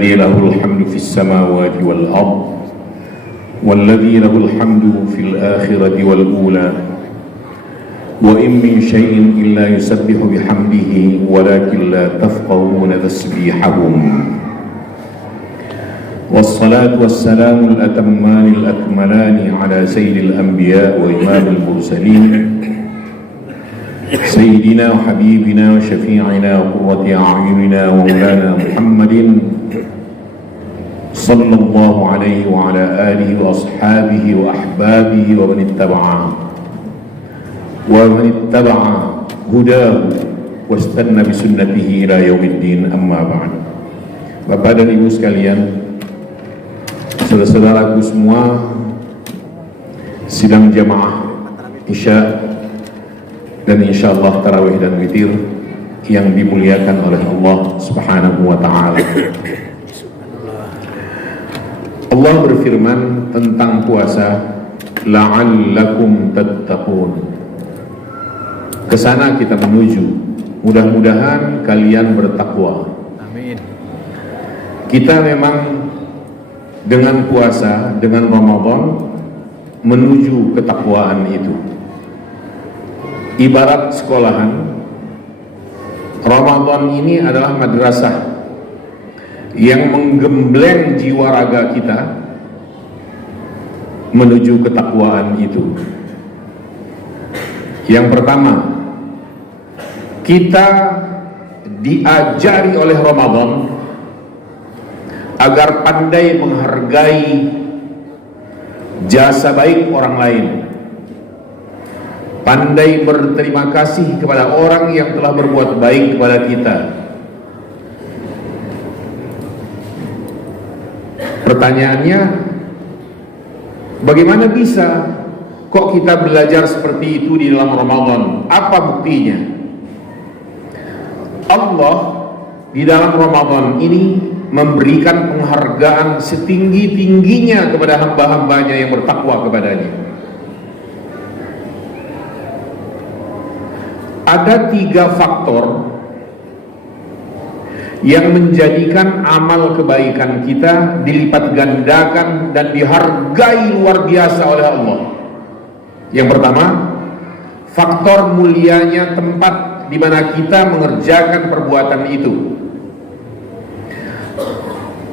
الذي له الحمد في السماوات والأرض والذي له الحمد في الآخرة والأولى وإن من شيء إلا يسبح بحمده ولكن لا تفقهون تسبيحهم والصلاة والسلام الأتمان الأكملان على سيد الأنبياء وإمام المرسلين سيدنا وحبيبنا وشفيعنا وقرة أعيننا ومولانا محمد صلى الله عليه وعلى آله وأصحابه وأحبابه ومن اتبع هداه واستنى بسنته إلى يوم الدين. أما بعد. Bapak dan Ibu sekalian, saudara-saudaraku semua, sidang jamaah Isya dan insyaallah tarawih dan witir yang dimuliakan oleh Allah Subhanahu wa taala. Allah berfirman tentang puasa, la'allakum tattaqun. Kesana kita menuju. Mudah-mudahan kalian bertakwa. Amin. Kita memang dengan puasa, dengan Ramadan menuju ketakwaan itu. Ibarat sekolahan, Ramadan ini adalah madrasah yang menggembleng jiwa raga kita menuju ketakwaan itu. Yang pertama, kita diajari oleh Ramadan agar pandai menghargai jasa baik orang lain, pandai berterima kasih kepada orang yang telah berbuat baik kepada kita. Pertanyaannya, bagaimana bisa kok kita belajar seperti itu di dalam Ramadan? Apa buktinya? Allah di dalam Ramadan ini memberikan penghargaan setinggi-tingginya kepada hamba-hambanya yang bertakwa kepadanya. Ada 3 faktor yang menjadikan amal kebaikan kita dilipat gandakan dan dihargai luar biasa oleh Allah. Yang pertama, faktor mulianya tempat di mana kita mengerjakan perbuatan itu.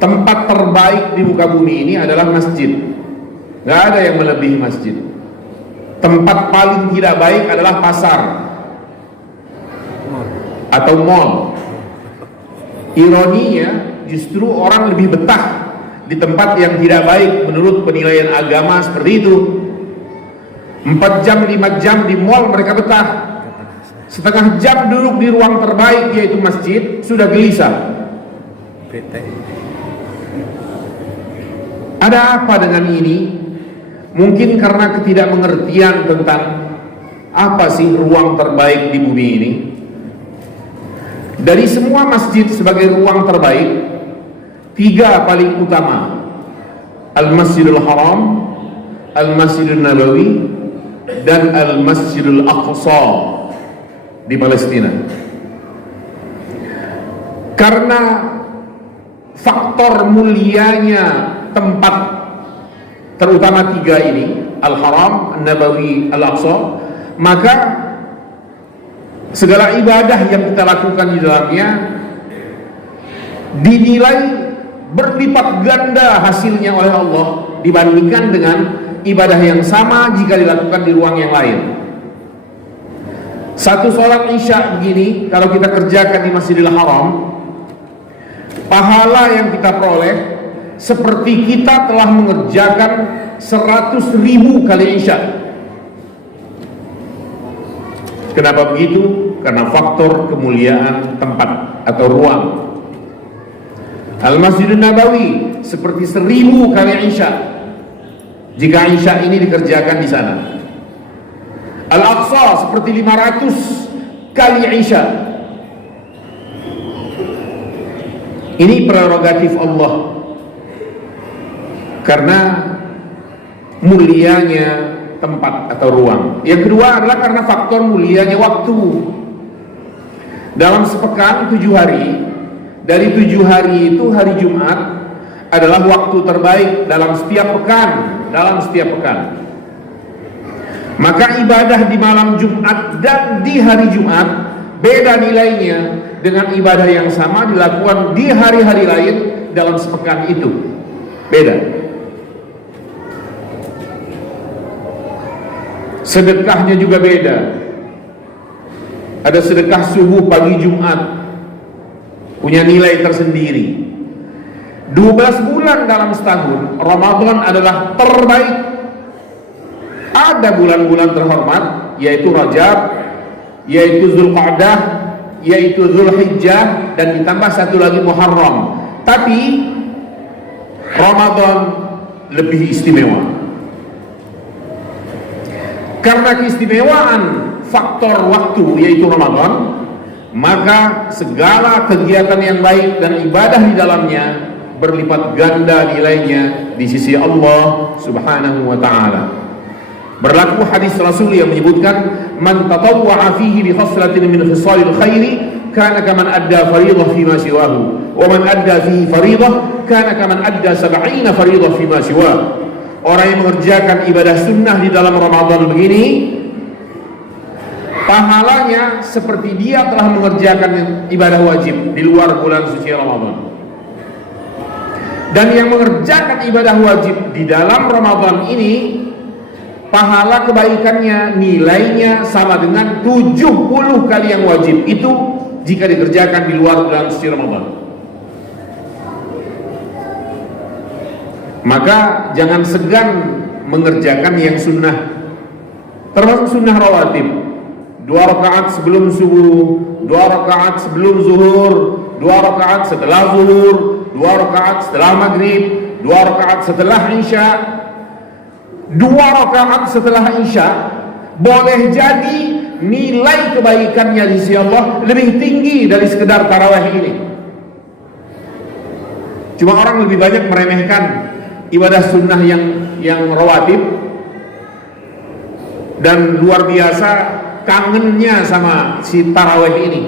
Tempat terbaik di muka bumi ini adalah masjid. Gak ada yang melebihi masjid. Tempat paling tidak baik adalah pasar atau mall. Ironinya, justru orang lebih betah di tempat yang tidak baik menurut penilaian agama seperti itu. 4 jam, 5 jam di mall mereka betah. Setengah jam duduk di ruang terbaik yaitu masjid sudah gelisah. Ada apa dengan ini? Mungkin karena ketidakmengertian tentang apa sih ruang terbaik di bumi ini. Dari semua masjid sebagai ruang terbaik, 3 paling utama: Al-Masjidul Haram, Al-Masjidul Nabawi, dan Al-Masjidul Aqsa di Palestina. Karena faktor mulianya tempat, terutama 3 ini, Al-Haram, Al-Nabawi, Al-Aqsa, maka segala ibadah yang kita lakukan di dalamnya dinilai berlipat ganda hasilnya oleh Allah dibandingkan dengan ibadah yang sama jika dilakukan di ruang yang lain. Satu sholat Isya begini, kalau kita kerjakan di Masjidil Haram, pahala yang kita peroleh seperti kita telah mengerjakan 100.000 kali Isya. Kenapa begitu? Karena faktor kemuliaan tempat atau ruang. Al-Masjidun Nabawi seperti 1000 kali Isya jika Isya ini dikerjakan di sana. Al-Aqsa seperti 500 kali Isya. Ini prerogatif Allah karena mulianya tempat atau ruang. Yang kedua adalah karena faktor mulianya waktu. Dalam sepekan 7 hari dari 7 hari itu hari Jumat adalah waktu terbaik dalam setiap pekan. Maka ibadah di malam Jumat dan di hari Jumat beda nilainya dengan ibadah yang sama dilakukan di hari-hari lain dalam sepekan itu. Beda. Sedekahnya juga beda. Ada sedekah subuh pagi Jumat, punya nilai tersendiri. 12 bulan dalam setahun, Ramadan adalah terbaik. Ada bulan-bulan terhormat, yaitu Rajab, yaitu Zulqa'dah, yaitu Zulhijjah, dan ditambah satu lagi Muharram. Tapi Ramadan lebih istimewa. Karena keistimewaan faktor waktu yaitu Ramadan, maka segala kegiatan yang baik dan ibadah di dalamnya berlipat ganda nilainya di sisi Allah Subhanahu wa taala. Berlaku hadis Rasul yang menyebutkan, man tatawwa'a fihi bi khaslatin min khisalil khairi kana kaman adda fariidah fi ma siwahu wa man adda fihi fariidah kana kaman adda 70 fariidah fi ma siwahu. Orang yang mengerjakan ibadah sunnah di dalam Ramadan begini, pahalanya seperti dia telah mengerjakan ibadah wajib di luar bulan suci Ramadan. Dan yang mengerjakan ibadah wajib di dalam Ramadan ini, pahala kebaikannya nilainya sama dengan 70 kali yang wajib itu jika dikerjakan di luar bulan suci Ramadan. Maka jangan segan mengerjakan yang sunnah, termasuk sunnah rawatib. 2 rakaat sebelum subuh, 2 rakaat sebelum zuhur, 2 rakaat setelah zuhur, 2 rakaat setelah maghrib, 2 rakaat setelah isya. 2 rakaat setelah isya boleh jadi nilai kebaikannya di sisi Allah lebih tinggi dari sekedar tarawih ini. Cuma orang lebih banyak meremehkan ibadah sunnah yang rawatib dan luar biasa kangennya sama si tarawih ini.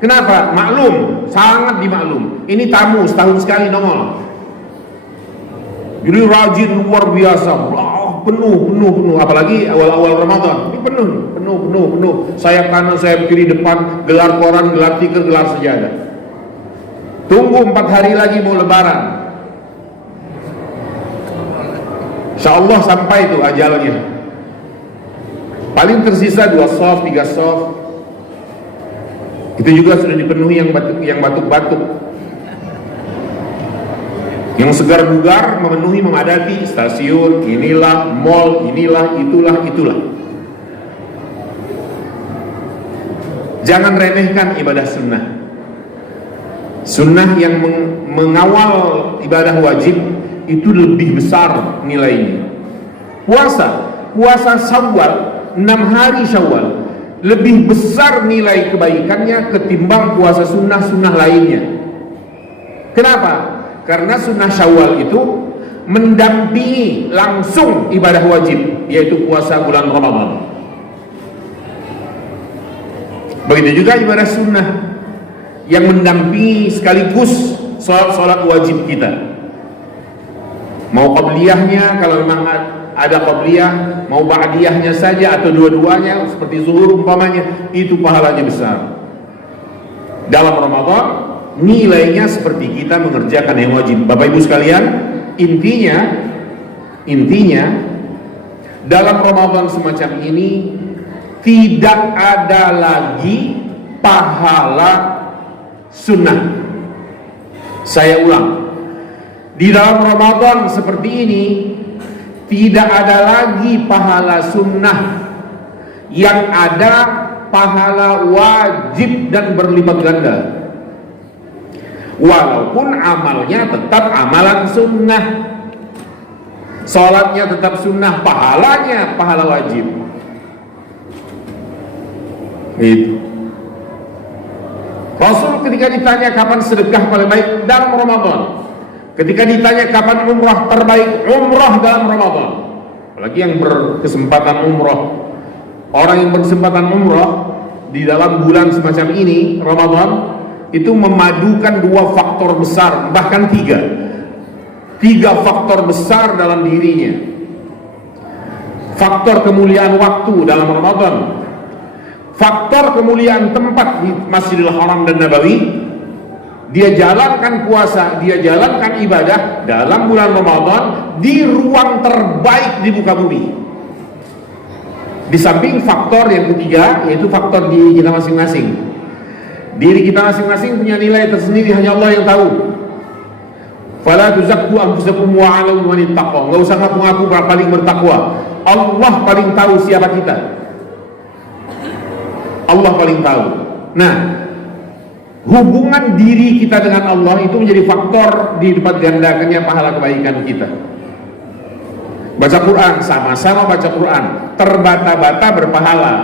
Kenapa? Maklum, sangat dimaklum. Ini tamu setahun sekali nongol. Jadi rajin luar biasa. Penuh. Apalagi awal-awal Ramadan. Ini penuh. Sayap kanan, sayap kiri, depan, gelar koran, gelar tikar, gelar sejadah. Tunggu 4 hari lagi mau lebaran. Insyaallah sampai itu ajalnya. Paling tersisa 2 sof, 3 sof. Itu juga sudah dipenuhi yang batuk-batuk. Yang segar bugar memenuhi, memadati stasiun, inilah, mall, inilah, itulah. Jangan remehkan ibadah sunnah. Sunnah yang mengawal ibadah wajib itu lebih besar nilainya. Puasa Syawal, 6 hari Syawal lebih besar nilai kebaikannya ketimbang puasa sunnah lainnya. Kenapa? Karena sunnah Syawal itu mendampingi langsung ibadah wajib, yaitu puasa bulan Ramadan. Begitu juga ibadah sunnah yang mendampingi sekaligus sholat wajib kita. Mau qabliyahnya kalau memang ada qabliyah, mau ba'diyahnya saja atau dua-duanya seperti zuhur umpamanya, itu pahalanya besar. Dalam Ramadan nilainya seperti kita mengerjakan yang wajib. Bapak Ibu sekalian, intinya dalam Ramadan semacam ini tidak ada lagi pahala sunnah. Saya ulang, di dalam Ramadan seperti ini tidak ada lagi pahala sunnah, yang ada pahala wajib dan berlipat ganda. Walaupun amalnya tetap amalan sunnah, sholatnya tetap sunnah, pahalanya pahala wajib. Itu Rasul ketika ditanya kapan sedekah paling baik dalam Ramadan, ketika ditanya kapan umrah terbaik, umrah dalam Ramadan. Apalagi yang berkesempatan umrah, orang yang berkesempatan umrah di dalam bulan semacam ini Ramadan, itu memadukan dua faktor besar, bahkan tiga faktor besar dalam dirinya. Faktor kemuliaan waktu dalam Ramadan, faktor kemuliaan tempat di Masjidil Haram dan Nabawi. Dia jalankan puasa, dia jalankan ibadah dalam bulan Ramadan di ruang terbaik di muka bumi. Di samping faktor yang ketiga, yaitu faktor diri kita masing-masing. Diri kita masing-masing punya nilai tersendiri, hanya Allah yang tahu. Fala tuzakku anfusakum wa a'lamu man ittaqa. Enggak usah ngaku-ngaku paling bertakwa. Allah paling tahu siapa kita. Allah paling tahu. Nah, hubungan diri kita dengan Allah itu menjadi faktor di depan gandakannya pahala kebaikan kita. Baca Quran, sama-sama baca Quran, terbata-bata berpahala.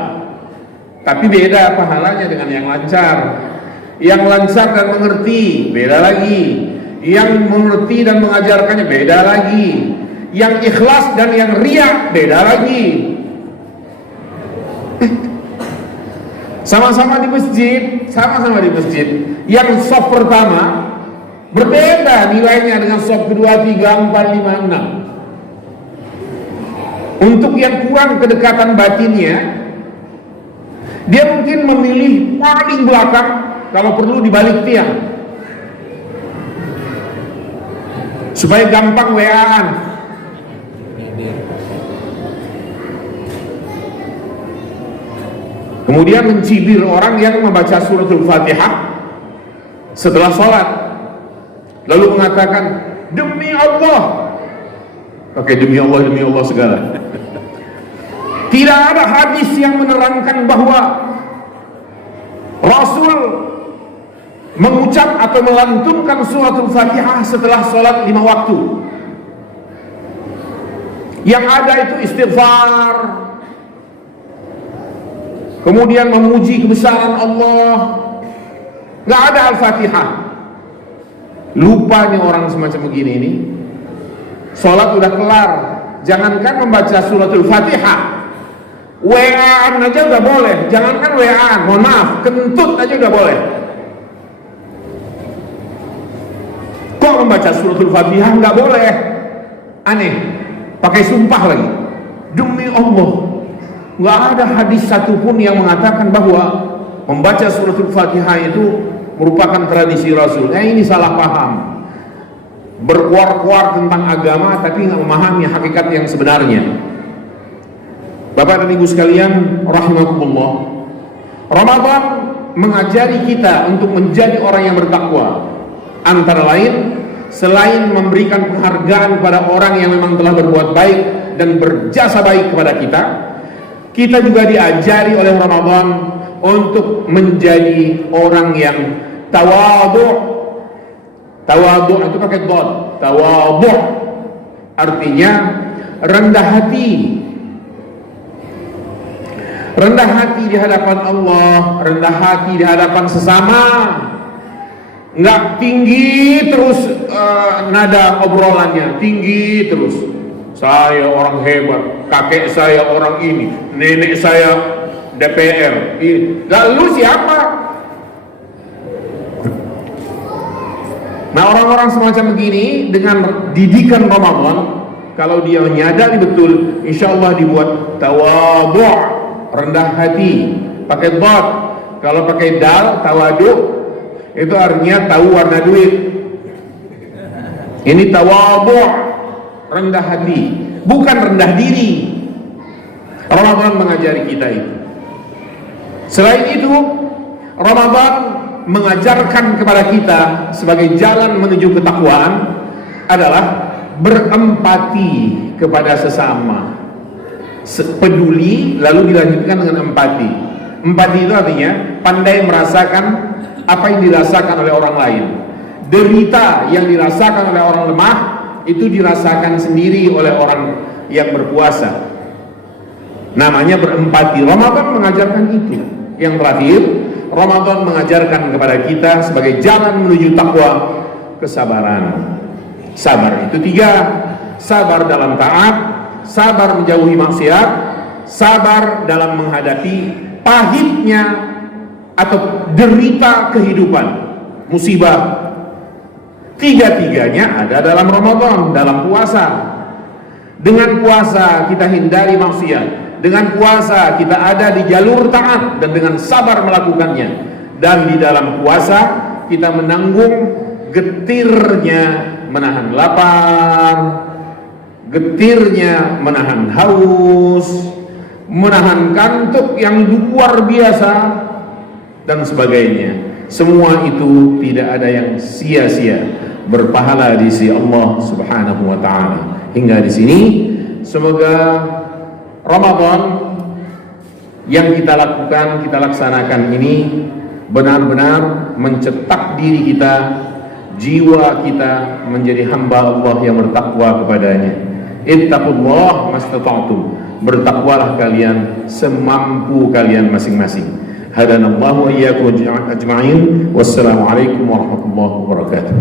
Tapi beda pahalanya dengan yang lancar. Yang lancar dan mengerti, beda lagi. Yang mengerti dan mengajarkannya, beda lagi. Yang ikhlas dan yang riya, beda lagi. Sama-sama di masjid, yang shaf pertama berbeda nilainya dengan shaf kedua, 3, 4, 5, 6. Untuk yang kurang kedekatan batinnya, dia mungkin memilih paling belakang, kalau perlu di balik tiang, supaya gampang WA-an. Kemudian mencibir orang yang membaca suratul Fatihah setelah sholat, lalu mengatakan demi Allah, oke, demi Allah segala. Tidak ada hadis yang menerangkan bahwa Rasul mengucap atau melantunkan suratul Fatihah setelah sholat 5 waktu. Yang ada itu istighfar, kemudian memuji kebesaran Allah. Gak ada Al-Fatihah. Lupa nih orang semacam begini ini. Sholat udah kelar, jangankan membaca suratul Fatihah, WA-an aja udah boleh. Jangankan WA-an, mohon maaf, kentut aja udah boleh. Kok membaca suratul Fatihah nggak boleh? Aneh, pakai sumpah lagi. Demi Allah, nggak ada hadis satupun yang mengatakan bahwa membaca suratul Fatihah itu merupakan tradisi Rasul. Ini salah paham, berkuar-kuar tentang agama tapi nggak memahami hakikat yang sebenarnya. Bapak dan Ibu sekalian rahimakumullah, Ramadan mengajari kita untuk menjadi orang yang bertakwa. Antara lain, selain memberikan penghargaan kepada orang yang memang telah berbuat baik dan berjasa baik kepada kita, kita juga diajari oleh Ramadan untuk menjadi orang yang tawadhu'. Tawadhu' itu pakai dhad. Tawadhu' artinya rendah hati. Rendah hati di hadapan Allah, rendah hati di hadapan sesama. Nggak tinggi terus nada obrolannya, tinggi terus. Saya orang hebat, kakek saya orang ini, nenek saya DPR. Lalu siapa? Nah, orang-orang semacam begini dengan didikan Ramadan, kalau dia menyadari betul, insya Allah dibuat tawadhu', rendah hati, pakai dhad. Kalau pakai dal, tawadu', itu artinya tahu warna duit. Ini tawadhu', rendah hati, bukan rendah diri. Ramadan mengajari kita itu. Selain itu, Ramadan mengajarkan kepada kita sebagai jalan menuju ketakwaan adalah berempati kepada sesama. Peduli lalu dilanjutkan dengan empati. Empati itu artinya pandai merasakan apa yang dirasakan oleh orang lain. Derita yang dirasakan oleh orang lemah itu dirasakan sendiri oleh orang yang berpuasa. Namanya berempati. Ramadan mengajarkan itu. Yang terakhir, Ramadan mengajarkan kepada kita sebagai jalan menuju takwa, kesabaran. Sabar itu 3. Sabar dalam taat, sabar menjauhi maksiat, sabar dalam menghadapi pahitnya atau derita kehidupan. musibah. Tiga-tiganya ada dalam Ramadan, dalam puasa. Dengan puasa kita hindari maksiat, dengan puasa kita ada di jalur taat dan dengan sabar melakukannya, dan di dalam puasa kita menanggung getirnya menahan lapar, getirnya menahan haus, menahan kantuk yang luar biasa dan sebagainya. Semua itu tidak ada yang sia-sia, berpahala di sisi Allah Subhanahu wa taala. Hingga di sini semoga Ramadan yang kita lakukan, kita laksanakan ini benar-benar mencetak diri kita, jiwa kita menjadi hamba Allah yang bertakwa kepadanya. Ittaqullah mastata'tum, bertakwalah kalian semampu kalian masing-masing. Hadanallahu wa iyyakum ajma'in. Wassalamualaikum warahmatullahi wabarakatuh.